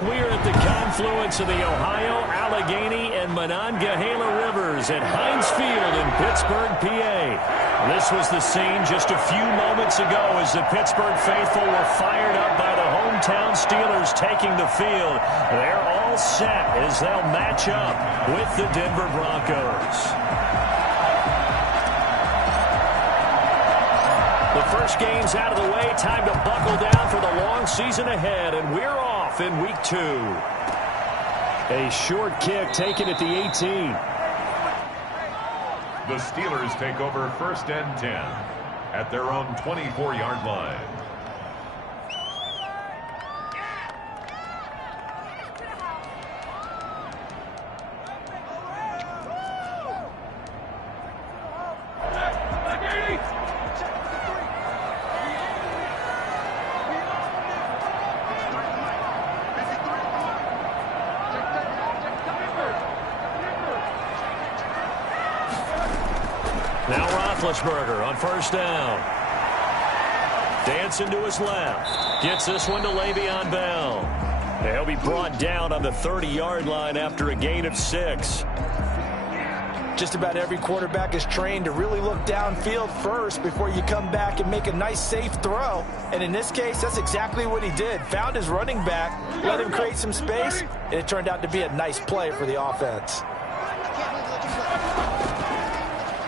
We're at the confluence of the Ohio, Allegheny, and Monongahela Rivers at Heinz Field in Pittsburgh, PA. This was the scene just a few moments ago as the Pittsburgh faithful were fired up by the hometown Steelers taking the field. They're all set as they'll match up with the Denver Broncos. The first game's out of the way. Time to buckle down for the long season ahead, and we're off in week 2. A short kick taken at the 18. The Steelers take over 1st and 10 at their own 24-yard line. Now Roethlisberger on 1st down. Dancing to his left. Gets this one to Le'Veon Bell. He'll be brought down on the 30-yard line after a gain of 6. Just about every quarterback is trained to really look downfield first before you come back and make a nice, safe throw. And in this case, that's exactly what he did. Found his running back, let him create some space, and it turned out to be a nice play for the offense.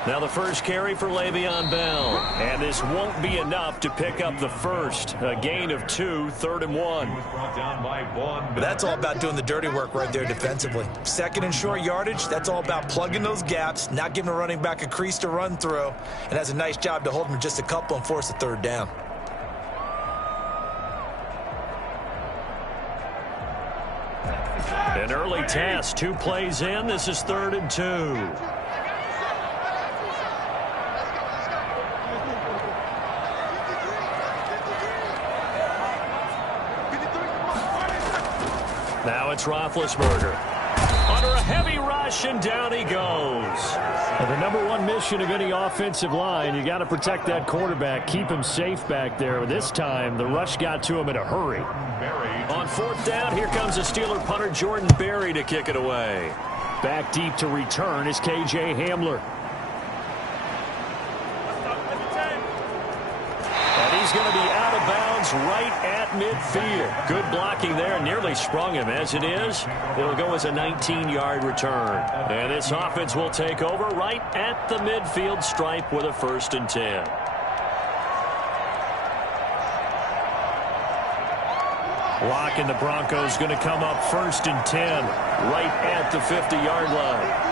Now the first carry for Le'Veon Bell. And this won't be enough to pick up the first. A gain of 2, 3rd and 1. But that's all about doing the dirty work right there defensively. 2nd and short yardage, that's all about plugging those gaps, not giving a running back a crease to run through, and has a nice job to hold him just a couple and force a 3rd down. An early test, 2 plays in. This is 3rd and 2. Now it's Roethlisberger. Under a heavy rush, and down he goes. Well, the number 1 mission of any offensive line, you got to protect that quarterback, keep him safe back there. This time, the rush got to him in a hurry. On 4th down, here comes the Steeler punter Jordan Berry to kick it away. Back deep to return is K.J. Hamler. And he's going to be out of bounds right at midfield. Good blocking there. Nearly sprung him. As it is, it'll go as a 19-yard return. And this offense will take over right at the midfield stripe with a 1st and 10. Blocking the Broncos going to come up 1st and 10 right at the 50-yard line.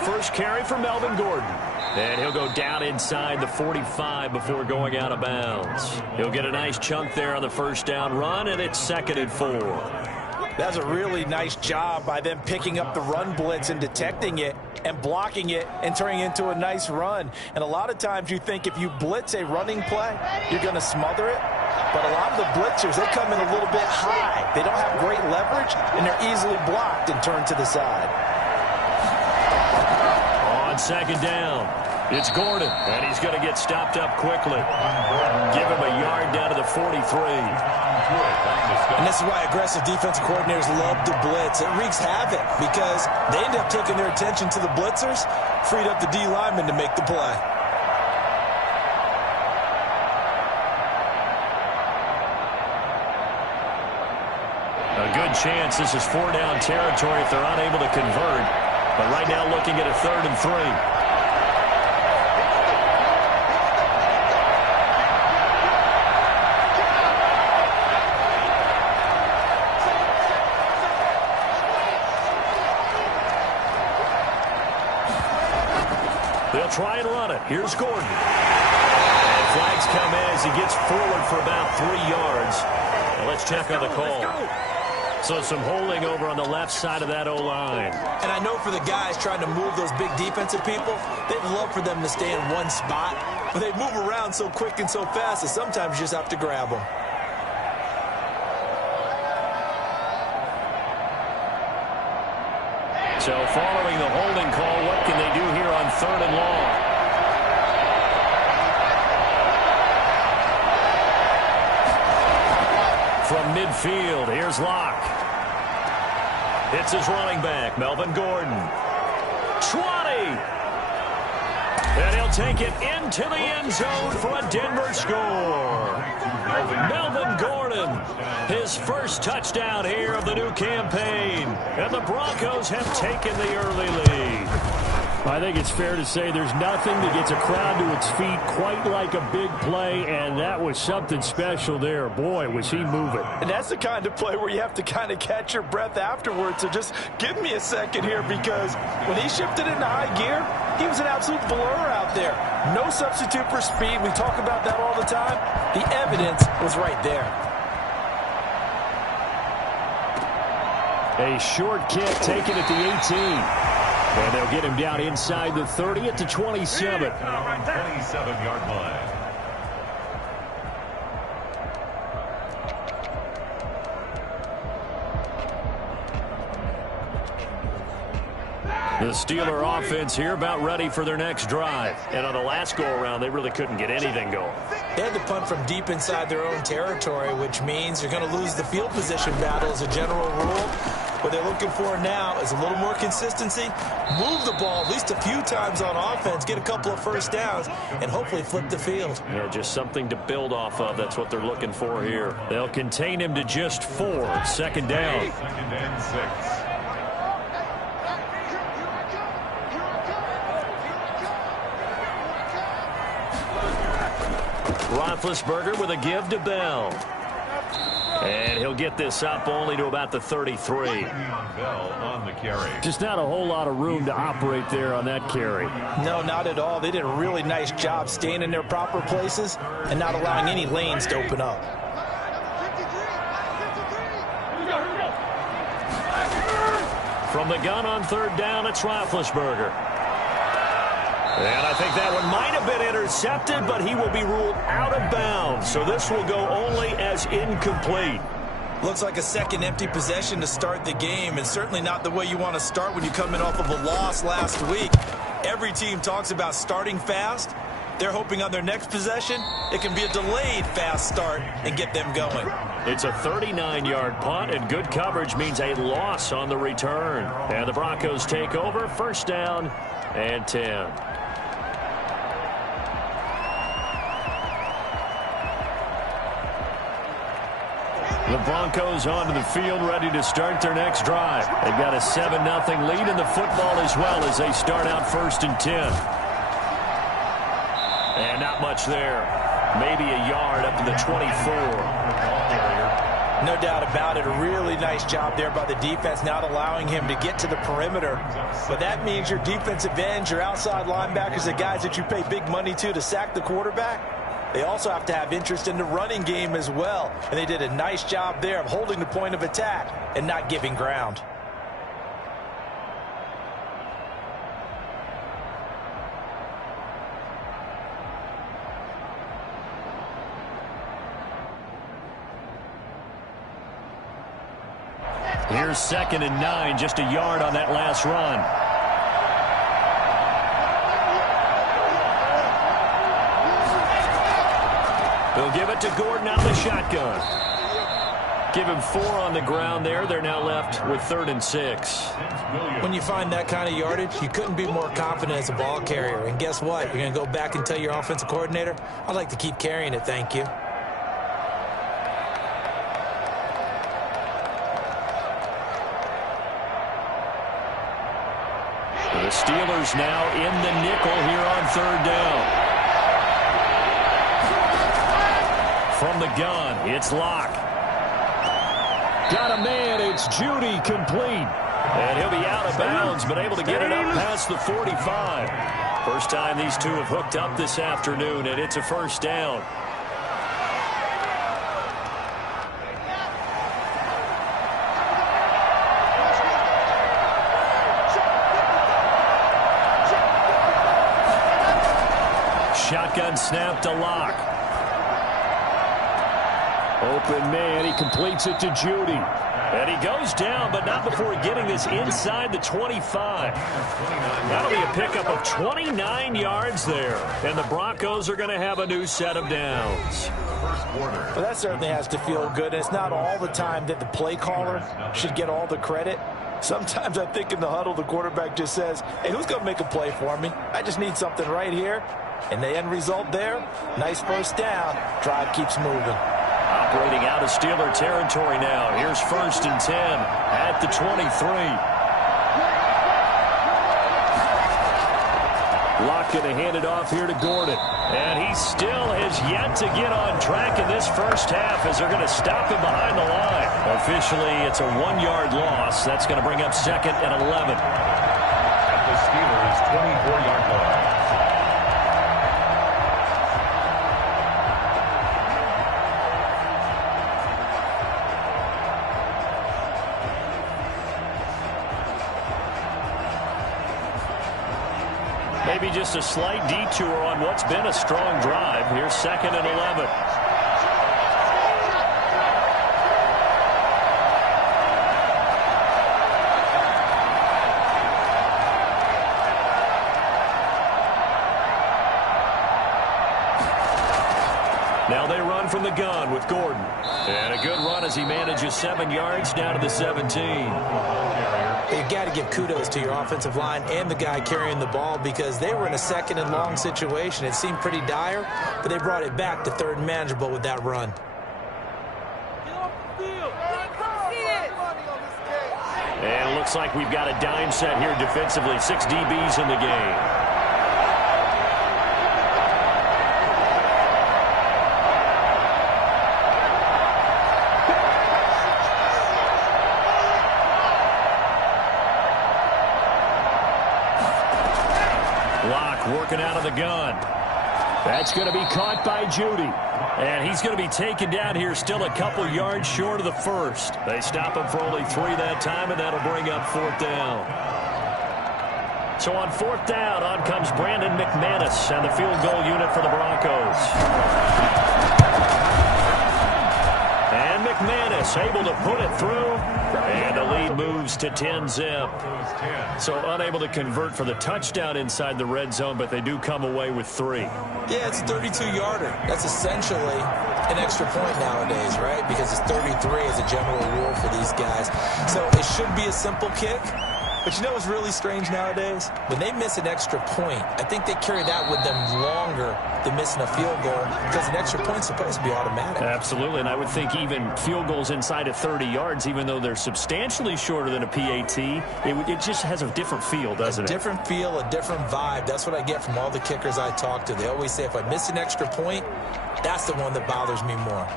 First carry for Melvin Gordon. And he'll go down inside the 45 before going out of bounds. He'll get a nice chunk there on the 1st down run, and it's 2nd and 4. That's a really nice job by them picking up the run blitz and detecting it and blocking it and turning it into a nice run. And a lot of times you think if you blitz a running play, you're going to smother it. But a lot of the blitzers, they come in a little bit high. They don't have great leverage, and they're easily blocked and turned to the side. On 2nd down, it's Gordon, and he's going to get stopped up quickly. Give him a yard down to the 43. And this is why aggressive defensive coordinators love to blitz. It wreaks havoc because they end up taking their attention to the blitzers, freed up the D lineman to make the play. A good chance this is 4-down territory if they're unable to convert. But right now looking at a 3rd and 3. They'll try and run it. Here's Gordon. And flags come as he gets forward for about 3 yards. Now let's check on the call. So some holding over on the left side of that O-line. And I know for the guys trying to move those big defensive people, they'd love for them to stay in one spot. But they move around so quick and so fast that sometimes you just have to grab them. So following the holding call, what can they do here on 3rd and long? From midfield, here's Locke. It's his running back, Melvin Gordon. 20! And he'll take it into the end zone for a Denver score. Melvin Gordon, his first touchdown here of the new campaign. And the Broncos have taken the early lead. I think it's fair to say there's nothing that gets a crowd to its feet quite like a big play, and that was something special there. Boy, was he moving. And that's the kind of play where you have to kind of catch your breath afterwards. So just give me a second here, because when he shifted into high gear, he was an absolute blur out there. No substitute for speed. We talk about that all the time. The evidence was right there. A short kick taken at the 18. And they'll get him down inside the 30 at the 27. 27-yard line. The Steeler offense here about ready for their next drive. And on the last go-around, they really couldn't get anything going. They had to punt from deep inside their own territory, which means you're going to lose the field position battle as a general rule. What they're looking for now is a little more consistency, move the ball at least a few times on offense, get a couple of first downs, and hopefully flip the field. Yeah, just something to build off of. That's what they're looking for here. They'll contain him to just 4. 2nd down. 2nd and 6. Roethlisberger with a give to Bell. And he'll get this up only to about the 33. Bell on the carry. Just not a whole lot of room to operate there on that carry. No, not at all. They did a really nice job staying in their proper places and not allowing any lanes to open up. From the gun on 3rd down, it's Roethlisberger. And I think that one might have been intercepted, but he will be ruled out of bounds. So this will go only as incomplete. Looks like a second empty possession to start the game, and certainly not the way you want to start when you're coming off of a loss last week. Every team talks about starting fast. They're hoping on their next possession, it can be a delayed fast start and get them going. It's a 39-yard punt, and good coverage means a loss on the return. And the Broncos take over, 1st down and 10. The Broncos onto the field, ready to start their next drive. They've got a 7-0 lead in the football as well as they start out 1st and 10. And not much there. Maybe a yard up to the 24. No doubt about it. A really nice job there by the defense, not allowing him to get to the perimeter. But that means your defensive ends, your outside linebackers, the guys that you pay big money to sack the quarterback, they also have to have interest in the running game as well. And they did a nice job there of holding the point of attack and not giving ground. Here's 2nd and 9, just a yard on that last run. They'll give it to Gordon out of the shotgun. Give him 4 on the ground there. They're now left with 3rd and 6. When you find that kind of yardage, you couldn't be more confident as a ball carrier. And guess what? You're going to go back and tell your offensive coordinator, I'd like to keep carrying it, thank you. The Steelers now in the nickel here on 3rd down. From the gun, it's Locke. Got a man, it's Judy, complete. And he'll be out of bounds, but able to get it up past the 45. First time these two have hooked up this afternoon, and it's a 1st down. Shotgun snap to Locke. Open man, he completes it to Judy. And he goes down, but not before getting this inside the 25. That'll be a pickup of 29 yards there. And the Broncos are going to have a new set of downs. Well, that certainly has to feel good. It's not all the time that the play caller should get all the credit. Sometimes I think in the huddle, the quarterback just says, hey, who's going to make a play for me? I just need something right here. And the end result there, nice first down. Drive keeps moving. Operating out of Steeler territory now. Here's 1st and 10 at the 23. Locke going to hand it off here to Gordon. And he still has yet to get on track in this first half as they're going to stop him behind the line. Officially, it's a 1-yard loss. That's going to bring up 2nd and 11. At the Steelers' 24-yard line. Maybe just a slight detour on what's been a strong drive. Here's 2nd and 11. Now they run from the gun with Gordon. And a good run as he manages 7 yards down to the 17. You've got to give kudos to your offensive line and the guy carrying the ball because they were in a 2nd and long situation. It seemed pretty dire, but they brought it back to 3rd and manageable with that run. And it looks like we've got a dime set here defensively. 6 DBs in the game. Working out of the gun. That's going to be caught by Judy. And he's going to be taken down here still a couple yards short of the first. They stop him for only 3 that time, and that'll bring up 4th down. So on 4th down, on comes Brandon McManus and the field goal unit for the Broncos. And McManus able to put it through. And the lead moves to 10-zip. So unable to convert for the touchdown inside the red zone, but they do come away with 3. Yeah, it's a 32-yarder. That's essentially an extra point nowadays, right? Because it's 33 as a general rule for these guys. So it should be a simple kick. But you know what's really strange nowadays? When they miss an extra point, I think they carry that with them longer than missing a field goal because an extra point's supposed to be automatic. Absolutely, and I would think even field goals inside of 30 yards, even though they're substantially shorter than a PAT, it just has a different feel, doesn't it? A different feel, a different vibe. That's what I get from all the kickers I talk to. They always say if I miss an extra point, that's the one that bothers me more.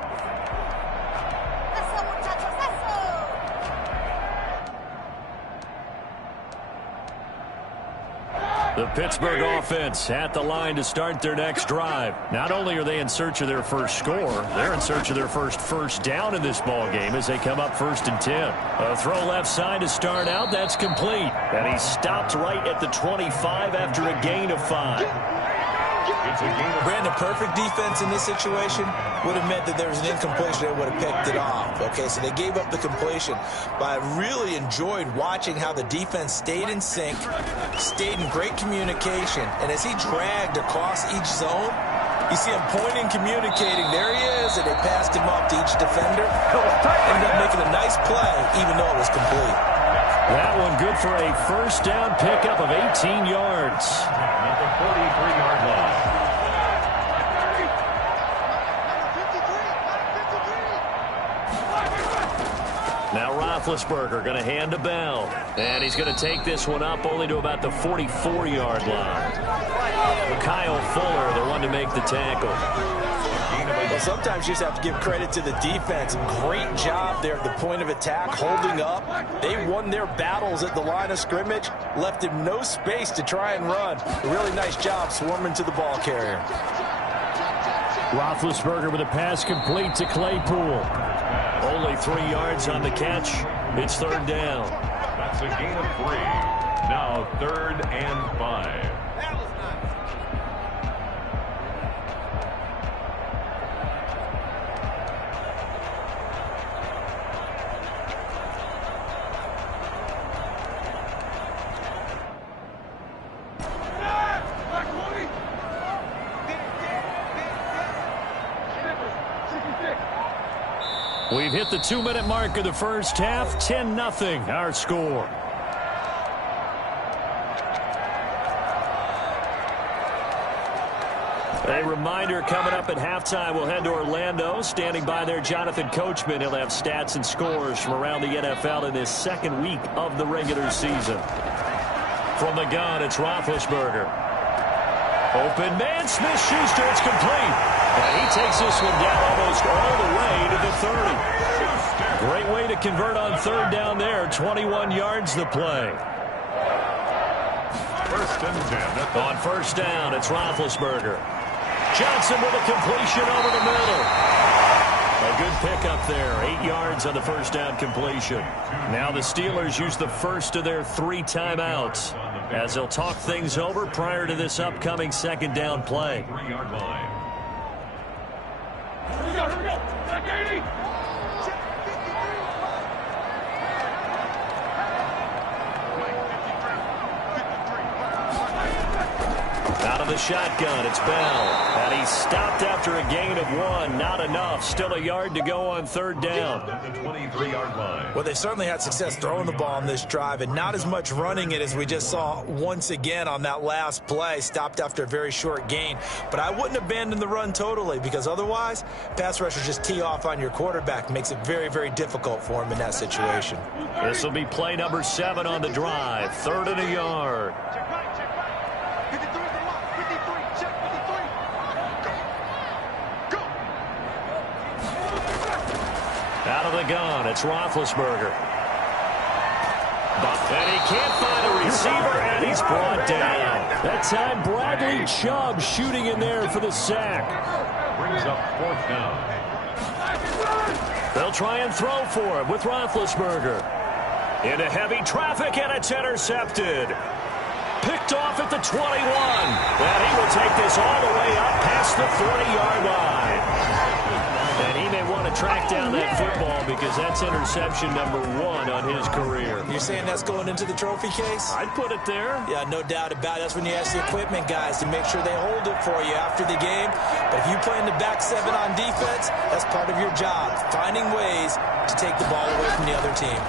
The Pittsburgh offense at the line to start their next drive. Not only are they in search of their first score, they're in search of their first down in this ball game as they come up 1st and 10. A throw left side to start out. That's complete. And he stopped right at the 25 after a gain of 5. Brandon, perfect defense in this situation would have meant that there was an incompletion. They would have picked it off. Okay, so they gave up the completion. But I really enjoyed watching how the defense stayed in sync, stayed in great communication. And as he dragged across each zone, you see him pointing, communicating. There he is, and they passed him off to each defender. Ended up making a nice play, even though it was complete. That one good for a first down pickup of 18 yards. At the 43-yard line. Now Roethlisberger going to hand to Bell. And he's going to take this one up only to about the 44-yard line. Kyle Fuller, the one to make the tackle. Well, sometimes you just have to give credit to the defense. Great job there at the point of attack, holding up. They won their battles at the line of scrimmage, left him no space to try and run. A really nice job swarming to the ball carrier. Roethlisberger with a pass complete to Claypool. Only 3 yards on the catch. It's 3rd down. That's a gain of 3. Now 3rd and 5. We've hit the 2-minute mark of the first half. 10-0 our score. A reminder coming up at halftime, we'll head to Orlando. Standing by there, Jonathan Coachman. He'll have stats and scores from around the NFL in this second week of the regular season. From the gun, it's Roethlisberger. Open man, Smith-Schuster, it's complete. And he takes this one down almost all the way to the 30. Great way to convert on third down there. 21 yards the play. First and 10. On first down, it's Roethlisberger. Johnson with a completion over the middle. A good pickup there. 8 yards on the first down completion. Now the Steelers use the first of their 3 timeouts as they'll talk things over prior to this upcoming second down play. 3-yard line. Out of the shotgun, it's Bell. And he's stopped after a gain of 1. Not enough. Still a yard to go on third down. At the 23-yard line. Well, they certainly had success throwing the ball on this drive and not as much running it as we just saw once again on that last play. Stopped after a very short gain. But I wouldn't abandon the run totally because otherwise, pass rushers just tee off on your quarterback. Makes it very, very difficult for him in that situation. This will be play number 7 on the drive. 3rd and a yard. Out of the gun, it's Roethlisberger. And he can't find a receiver, and he's brought down. That time, Bradley Chubb shooting in there for the sack. Brings up 4th down. They'll try and throw for him with Roethlisberger. Into heavy traffic, and it's intercepted. Picked off at the 21. And he will take this all the way up past the 40-yard line. And he may want to track down that football because that's interception number 1 on his career. You're saying that's going into the trophy case? I'd put it there. Yeah, no doubt about it. That's when you ask the equipment guys to make sure they hold it for you after the game. But if you play in the back 7 on defense, that's part of your job, finding ways to take the ball away from the other team.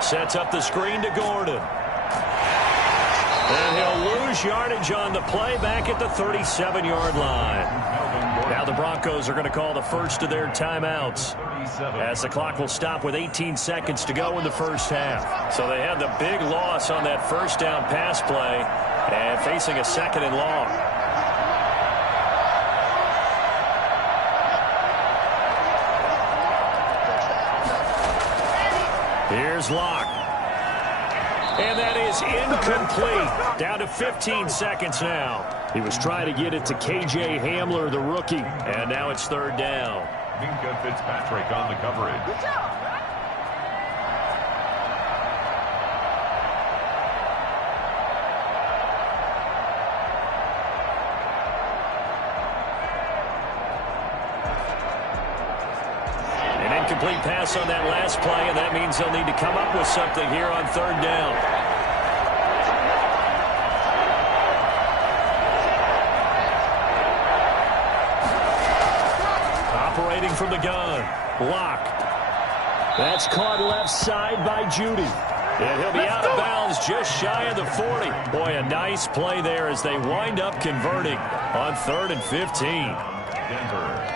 Sets up the screen to Gordon. And he'll lose yardage on the play back at the 37-yard line. Now the Broncos are going to call the first of their timeouts as the clock will stop with 18 seconds to go in the first half. So they had the big loss on that first down pass play and facing a 2nd and long. Here's Locke. And that is incomplete. Down to 15 seconds now. He was trying to get it to K.J. Hamler, the rookie. And now it's 3rd down. Minka Fitzpatrick on the coverage. Good job. Incomplete pass on that last play, and that means they'll need to come up with something here on 3rd down. Operating from the gun, Locke. That's caught left side by Judy. And he'll be out of bounds just shy of the 40. Boy, a nice play there as they wind up converting on 3rd and 15. Denver.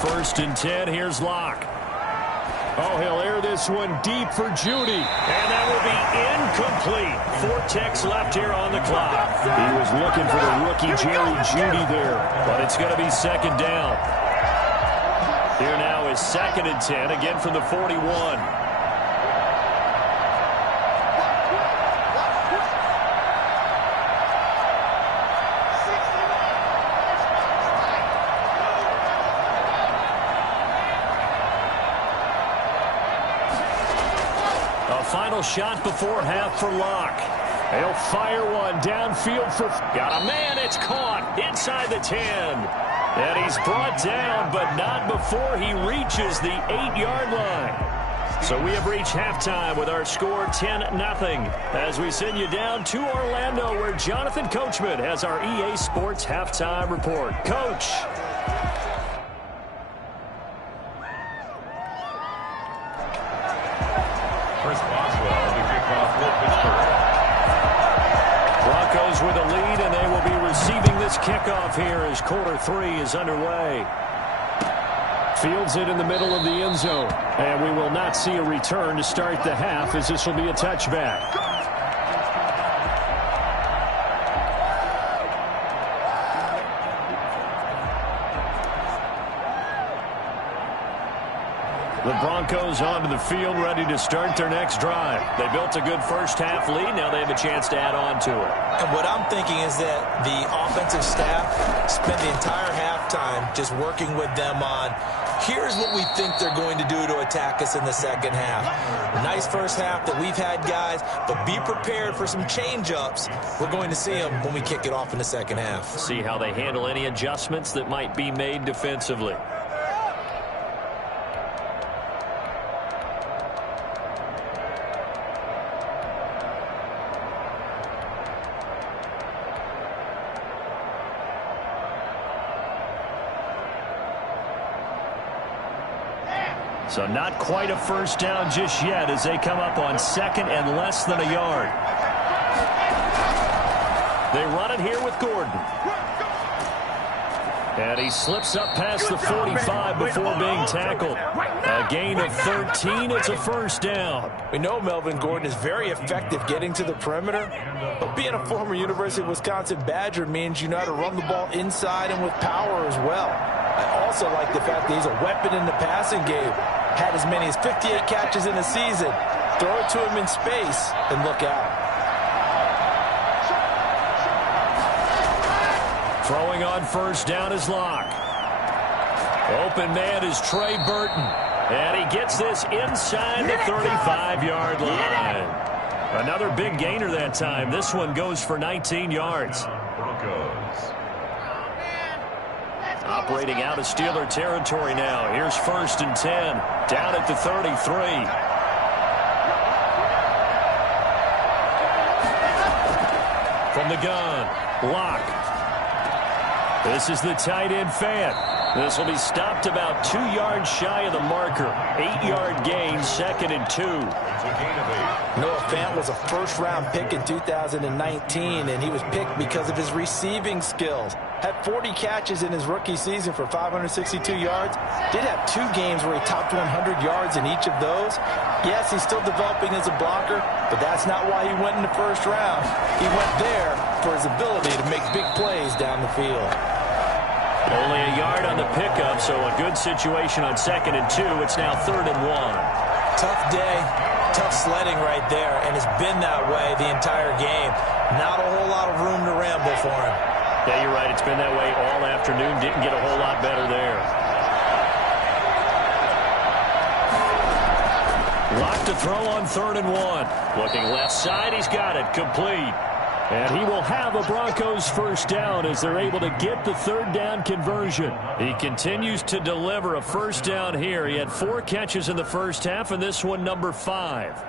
First and 10, here's Locke. Oh, he'll air this one deep for Judy. And that will be incomplete. 4 ticks left here on the clock. He was looking for the rookie Jerry Judy there. But it's going to be 2nd down. Here now is 2nd and 10, again from the 41. final shot before half for Locke. He'll fire one downfield for... Got a man. It's caught inside the 10. And he's brought down, but not before he reaches the 8-yard line. So we have reached halftime with our score 10-0 as we send you down to Orlando where Jonathan Coachman has our EA Sports halftime report. Coach. Chris Boswell, the kickoff for Pittsburgh. Broncos with a lead, and they will be receiving this kickoff here as quarter 3 is underway. Fields it in the middle of the end zone. And we will not see a return to start the half as this will be a touchback. The Broncos onto the field ready to start their next drive. They built a good first half lead. Now they have a chance to add on to it. And what I'm thinking is that the offensive staff spent the entire halftime just working with them on here's what we think they're going to do to attack us in the second half. Nice first half that we've had, guys, but be prepared for some change-ups. We're going to see them when we kick it off in the second half. See how they handle any adjustments that might be made defensively. So not quite a first down just yet as they come up on second and less than a yard. They run it here with Gordon. And he slips up past the 45 before being tackled. A gain of 13. It's a first down. We know Melvin Gordon is very effective getting to the perimeter, but being a former University of Wisconsin Badger means you know how to run the ball inside and with power as well. I also like the fact that he's a weapon in the passing game. Had as many as 58 catches in a season. Throw it to him in space and look out. Throwing on first down is Locke. Open man is Trey Burton. And he gets this inside the 35-yard line. Another big gainer that time. This one goes for 19 yards. Broncos. Operating out of Steeler territory now. Here's first and 10. Down at the 33. From the gun, Locke. This is the tight end Fant. This will be stopped about 2 yards shy of the marker. 8-yard gain, second and 2. Noah Fant was a first-round pick in 2019, and he was picked because of his receiving skills. Had 40 catches in his rookie season for 562 yards. Did have 2 games where he topped 100 yards in each of those. Yes, he's still developing as a blocker, but that's not why he went in the first round. He went there for his ability to make big plays down the field. Only a yard on the pickup, so a good situation on second and 2. It's now third and 1. Tough day, tough sledding right there, and it's been that way the entire game. Not a whole lot of room to ramble for him. Yeah, you're right. It's been that way all afternoon. Didn't get a whole lot better there. Locked to throw on third and 1. Looking left side, he's got it. Complete. And he will have a Broncos first down as they're able to get the third down conversion. He continues to deliver a first down here. He had 4 catches in the first half, and this one number 5.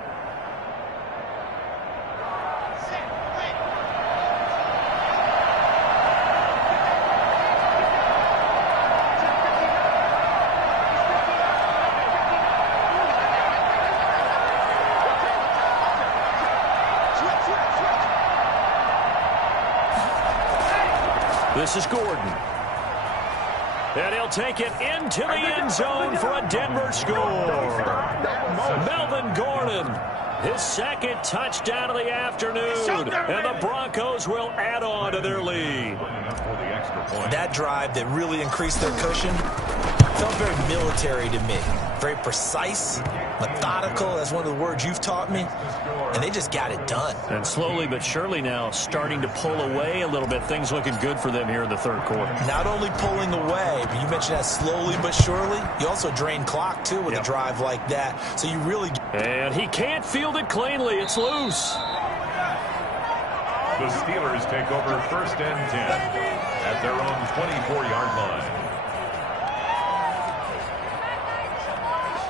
This is Gordon. And he'll take it into the end zone for a Denver score. Melvin Gordon, his second touchdown of the afternoon. And the Broncos will add on to their lead. That drive that really increased their cushion felt very military to me. very precise, methodical. That's one of the words you've taught me. And they just got it done. And slowly but surely now starting to pull away a little bit. Things looking good for them here in the third quarter. Not only pulling away, but you mentioned that slowly but surely. You also drain clock, too, with a drive like that. So you really... And he can't field it cleanly. It's loose. The Steelers take over first and 10 at their own 24-yard line.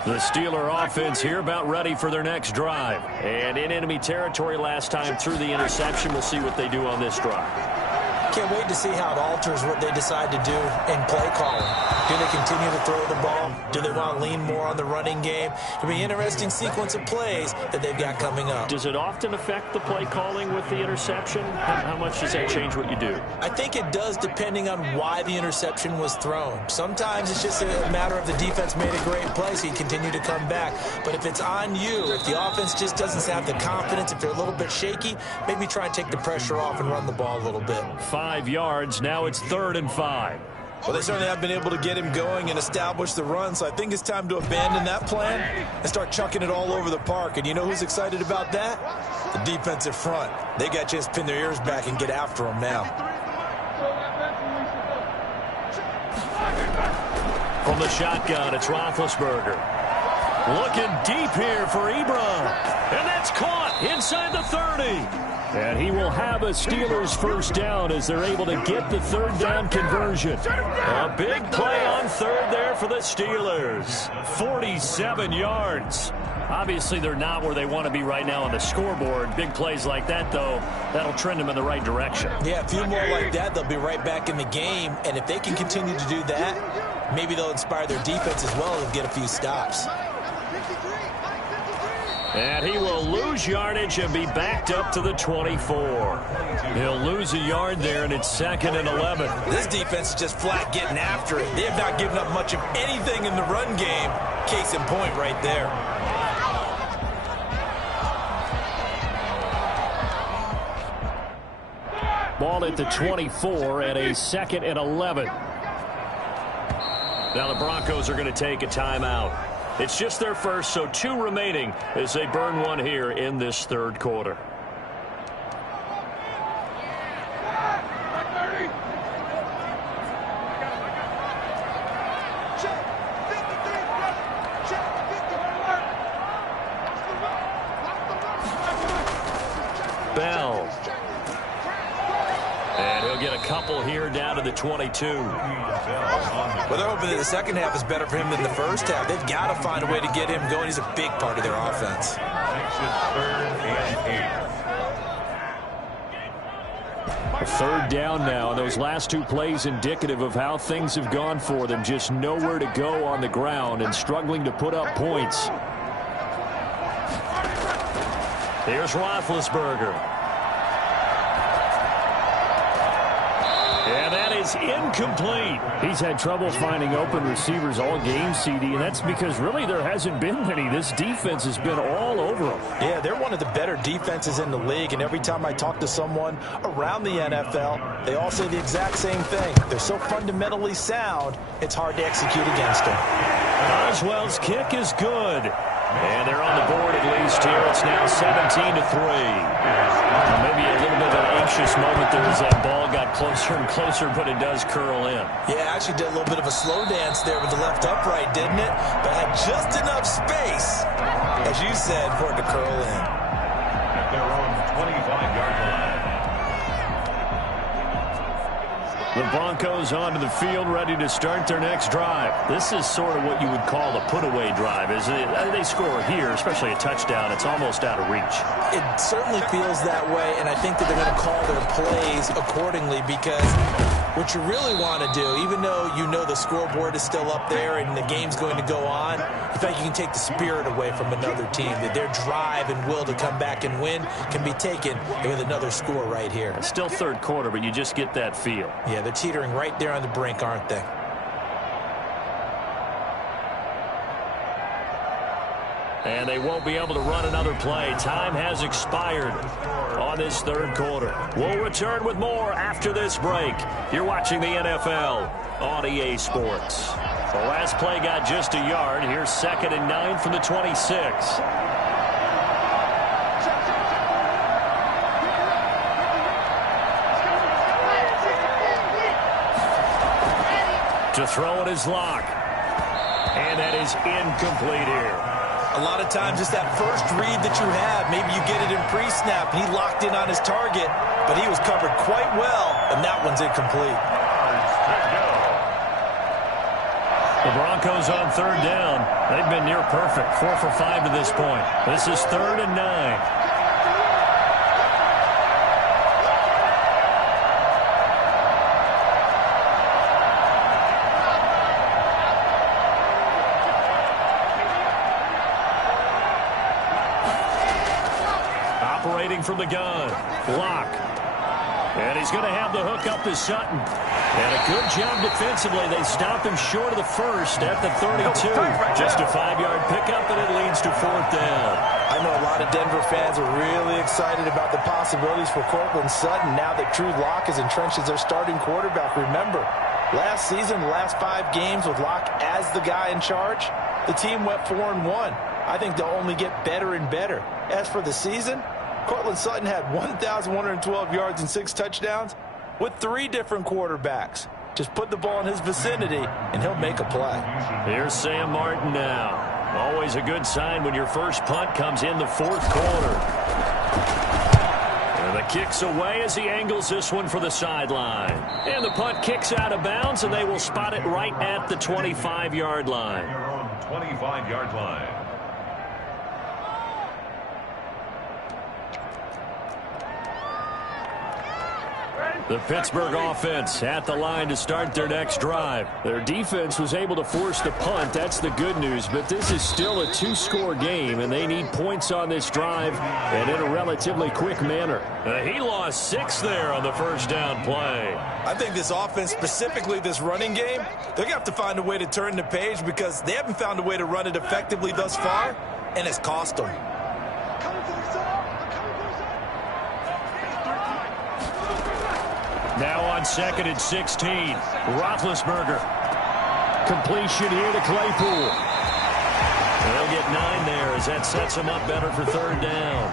The Steeler offense here about ready for their next drive. And in enemy territory last time through the interception. We'll see what they do on this drive. Can't wait to see how it alters what they decide to do in play calling. Do they continue to throw the ball? Do they want to lean more on the running game? It'll be an interesting sequence of plays that they've got coming up. Does it often affect the play calling with the interception? How much does that change what you do? I think it does, depending on why the interception was thrown. Sometimes it's just a matter of the defense made a great play, so you continue to come back. But if it's on you, if the offense just doesn't have the confidence, if they're a little bit shaky, maybe try and take the pressure off and run the ball a little bit. 5 yards. Now it's 3rd and 5. Well, they certainly have been able to get him going and establish the run, so I think it's time to abandon that plan and start chucking it all over the park. And you know who's excited about that? The defensive front. They got a chance to pin their ears back and get after him now. From the shotgun, it's Roethlisberger. Looking deep here for Ebron. And that's caught inside the 30. And he will have a Steelers first down as they're able to get the 3rd down conversion. A big play on 3rd there for the Steelers. 47 yards. Obviously, they're not where they want to be right now on the scoreboard. Big plays like that, though, that'll trend them in the right direction. Yeah, a few more like that, they'll be right back in the game. And if they can continue to do that, maybe they'll inspire their defense as well and get a few stops. And he will lose yardage and be backed up to the 24. He'll lose a yard there, and it's 2nd and 11. This defense is just flat getting after it. They have not given up much of anything in the run game. Case in point right there. Ball at the 24 and a 2nd and 11. Now the Broncos are going to take a timeout. It's just their first, so 2 remaining as they burn one here in this 3rd quarter. Bell. And he'll get a couple here down to the 22. Well, they're hoping that the second half is better for him than the first half. They've got to find a way to get him going. He's a big part of their offense. Makes it 3rd and 8. A 3rd down now, and those last 2 plays indicative of how things have gone for them. Just nowhere to go on the ground and struggling to put up points. Here's Roethlisberger. And that is incomplete. He's had trouble finding open receivers all game, CD, and that's because really there hasn't been many. This defense has been all over them. Yeah, they're one of the better defenses in the league, and every time I talk to someone around the NFL, they all say the exact same thing. They're so fundamentally sound, it's hard to execute against them. Oswell's kick is good. And they're on the board at least here. It's now 17-3. Maybe a little bit of an anxious moment there as that ball got closer and closer, but it does curl in. Yeah, actually did a little bit of a slow dance there with the left upright, didn't it? But had just enough space, as you said, for it to curl in. At their own 25-yard line. The Broncos onto the field, ready to start their next drive. This is sort of what you would call a put-away drive. As they score here, especially a touchdown, it's almost out of reach. It certainly feels that way, and I think that they're going to call their plays accordingly because what you really want to do, even though you know the scoreboard is still up there and the game's going to go on, in fact, you can take the spirit away from another team, that their drive and will to come back and win can be taken with another score right here. It's still 3rd quarter, but you just get that feel. Yeah, they're teetering right there on the brink, aren't they? And they won't be able to run another play. Time has expired on this 3rd quarter. We'll return with more after this break. You're watching the NFL on EA Sports. The last play got just a yard. Here's 2nd and 9 from the 26. To throw it is Locke. And that is incomplete here. A lot of times it's that first read that you have. Maybe you get it in pre-snap, and he locked in on his target, but he was covered quite well, and that one's incomplete. The Broncos on 3rd down. They've been near perfect, 4 for 5 to this point. This is 3rd and 9. From the gun, Locke. And he's going to have the hook up to Sutton. And a good job defensively. They stopped him short of the first at the 32. Just a 5-yard pickup, and it leads to 4th down. I know a lot of Denver fans are really excited about the possibilities for Courtland Sutton now that Drew Lock is entrenched as their starting quarterback. Remember, last season, the last 5 games with Lock as the guy in charge, the team went 4-1. I think they'll only get better and better. As for the season, Courtland Sutton had 1,112 yards and 6 touchdowns with 3 different quarterbacks. Just put the ball in his vicinity, and he'll make a play. Here's Sam Martin now. Always a good sign when your first punt comes in the 4th quarter. And the kick's away as he angles this one for the sideline. And the punt kicks out of bounds, and they will spot it right at the 25-yard line. Your own 25-yard line. The Pittsburgh offense at the line to start their next drive. Their defense was able to force the punt. That's the good news. But this is still a 2-score game, and they need points on this drive and in a relatively quick manner. He lost 6 there on the first down play. I think this offense, specifically this running game, they're going to have to find a way to turn the page because they haven't found a way to run it effectively thus far, and it's cost them. Now on 2nd and 16, Roethlisberger. Completion here to Claypool. They'll get 9 there as that sets him up better for 3rd down.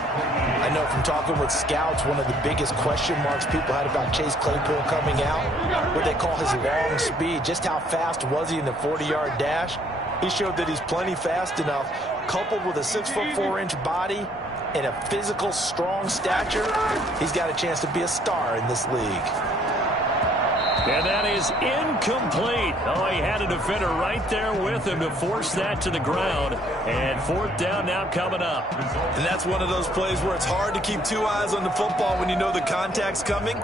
I know from talking with scouts, one of the biggest question marks people had about Chase Claypool coming out, what they call his long speed. Just how fast was he in the 40-yard dash? He showed that he's plenty fast enough, coupled with a 6'4" body and a physical, strong stature. He's got a chance to be a star in this league. And that is incomplete. Oh, he had a defender right there with him to force that to the ground. And 4th down now coming up. And that's one of those plays where it's hard to keep 2 eyes on the football when you know the contact's coming,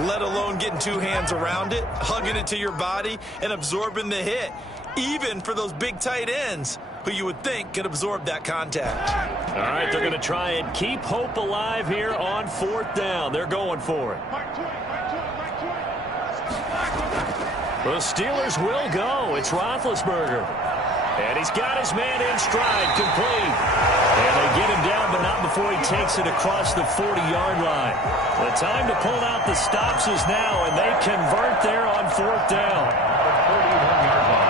let alone getting 2 hands around it, hugging it to your body, and absorbing the hit, even for those big tight ends who you would think could absorb that contact. All right, they're going to try and keep hope alive here on 4th down. They're going for it. The Steelers will go. It's Roethlisberger. And he's got his man in stride, complete. And they get him down, but not before he takes it across the 40-yard line. The time to pull out the stops is now, and they convert there on 4th down. 41-yard line.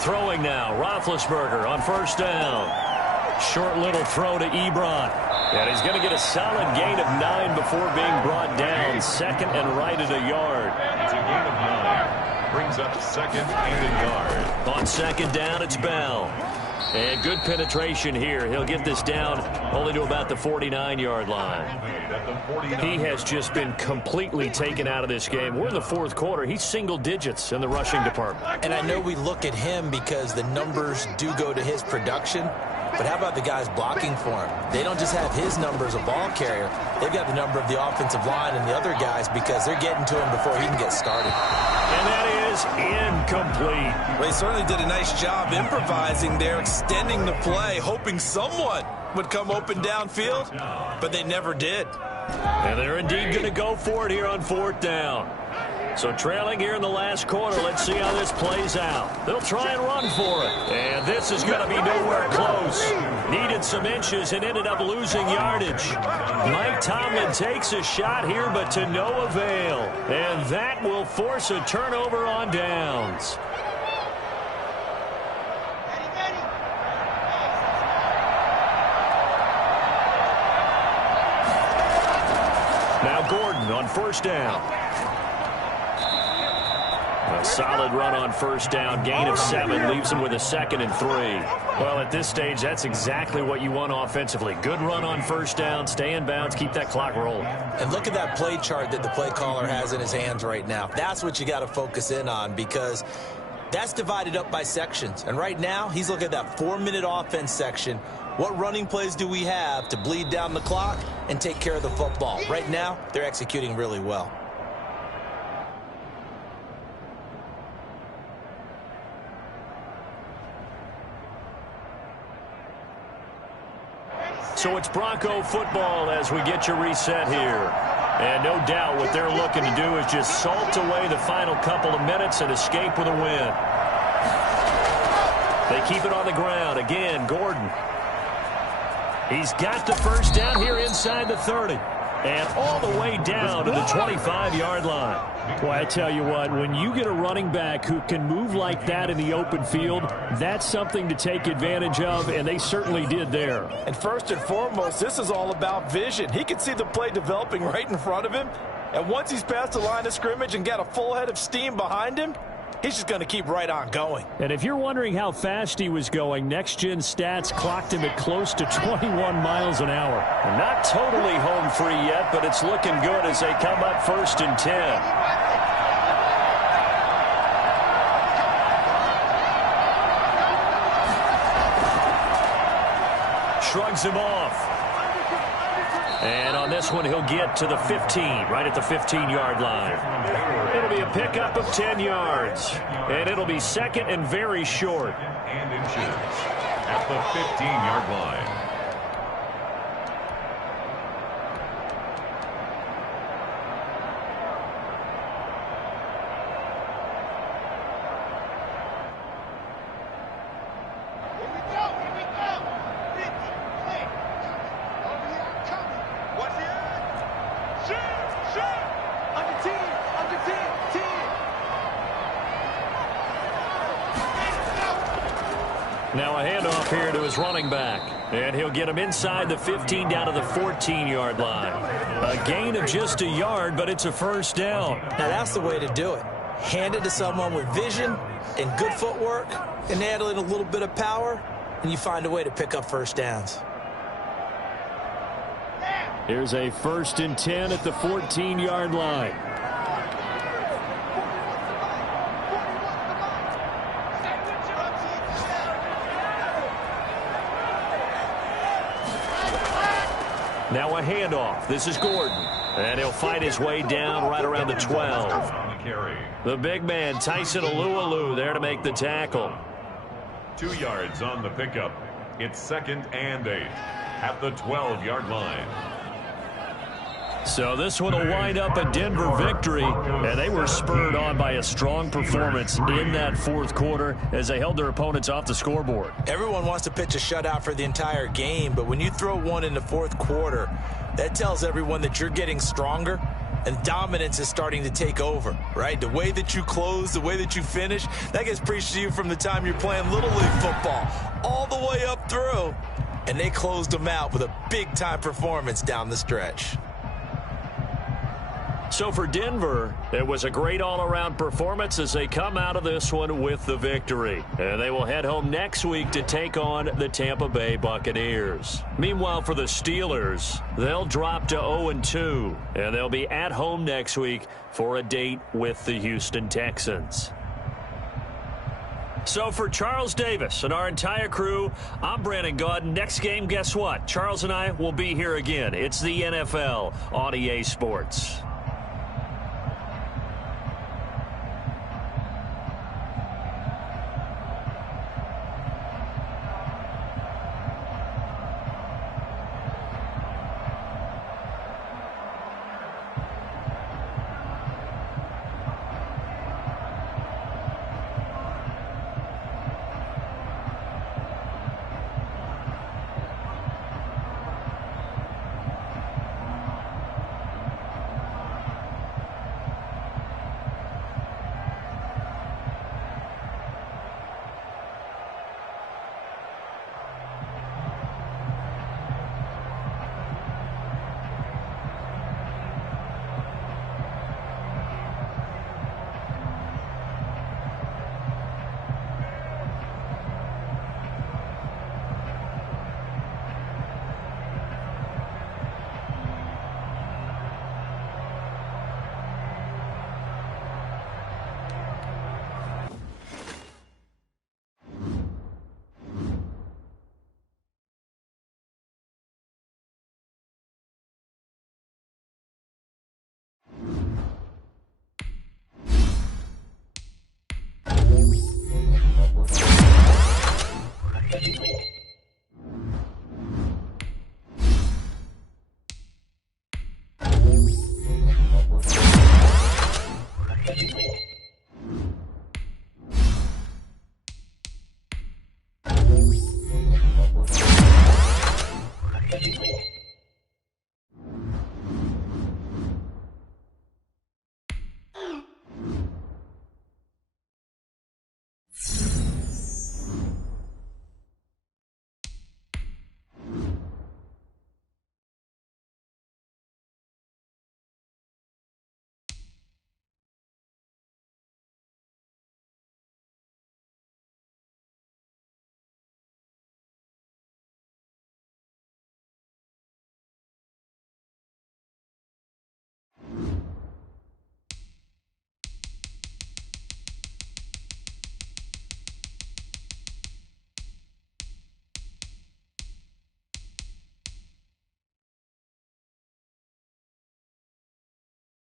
Throwing now, Roethlisberger on 1st down. Short little throw to Ebron. And he's going to get a solid gain of 9 before being brought down. 2nd and right at a yard. It's a gain of 9. Brings up 2nd and a yard. On 2nd down, it's Bell. And good penetration here. He'll get this down only to about the 49-yard line. He has just been completely taken out of this game. We're in the 4th quarter. He's single digits in the rushing department. And I know we look at him because the numbers do go to his production. But how about the guys blocking for him? They don't just have his number as a ball carrier. They've got the number of the offensive line and the other guys because they're getting to him before he can get started. And that is incomplete. Well, he certainly did a nice job improvising there, extending the play, hoping someone would come open downfield, but they never did. And they're indeed going to go for it here on 4th down. So trailing here in the last quarter, let's see how this plays out. They'll try and run for it. And this is going to be nowhere close. Needed some inches and ended up losing yardage. Mike Tomlin takes a shot here, but to no avail. And that will force a turnover on downs. Now Gordon on first down. A solid run on first down, gain of 7, leaves him with a 2nd and 3. Well, at this stage, that's exactly what you want offensively. Good run on first down, stay in bounds, keep that clock rolling. And look at that play chart that the play caller has in his hands right now. That's what you got to focus in on, because that's divided up by sections. And right now, he's looking at that 4-minute offense section. What running plays do we have to bleed down the clock and take care of the football? Right now, they're executing really well. So it's Bronco football as we get you reset here. And no doubt what they're looking to do is just salt away the final couple of minutes and escape with a win. They keep it on the ground. Again, Gordon. He's got the first down here inside the 30. And all the way down to the 25-yard line. Well, I tell you what, when you get a running back who can move like that in the open field, that's something to take advantage of, and they certainly did there. And first and foremost, this is all about vision. He can see the play developing right in front of him, and once he's past the line of scrimmage and got a full head of steam behind him, he's just going to keep right on going. And if you're wondering how fast he was going, next-gen stats clocked him at close to 21 miles an hour. Not totally home free yet, but it's looking good as they come up 1st and 10. Shrugs him off. And on this one, he'll get to the 15, right at the 15-yard line. It'll be a pickup of 10 yards. And it'll be 2nd and very short. And inches at the 15-yard line. Now a handoff here to his running back. And he'll get him inside the 15 down to the 14-yard line. A gain of just a yard, but it's a first down. Now that's the way to do it. Hand it to someone with vision and good footwork, and add in a little bit of power, and you find a way to pick up first downs. Here's a 1st and 10 at the 14-yard line. Now a handoff. This is Gordon. And he'll fight his way down right around the 12. The big man, Tyson Alualu, there to make the tackle. 2 yards on the pickup. It's 2nd and 8 at the 12-yard line. So this one will wind up a Denver victory, and they were spurred on by a strong performance in that 4th quarter as they held their opponents off the scoreboard. Everyone wants to pitch a shutout for the entire game, but when you throw one in the 4th quarter, that tells everyone that you're getting stronger and dominance is starting to take over, right? The way that you close, the way that you finish, that gets preached to you from the time you're playing Little League football all the way up through, and they closed them out with a big-time performance down the stretch. So for Denver, it was a great all-around performance as they come out of this one with the victory. And they will head home next week to take on the Tampa Bay Buccaneers. Meanwhile, for the Steelers, they'll drop to 0-2, and they'll be at home next week for a date with the Houston Texans. So for Charles Davis and our entire crew, I'm Brandon Gaudin. Next game, guess what? Charles and I will be here again. It's the NFL on EA Sports. Bye.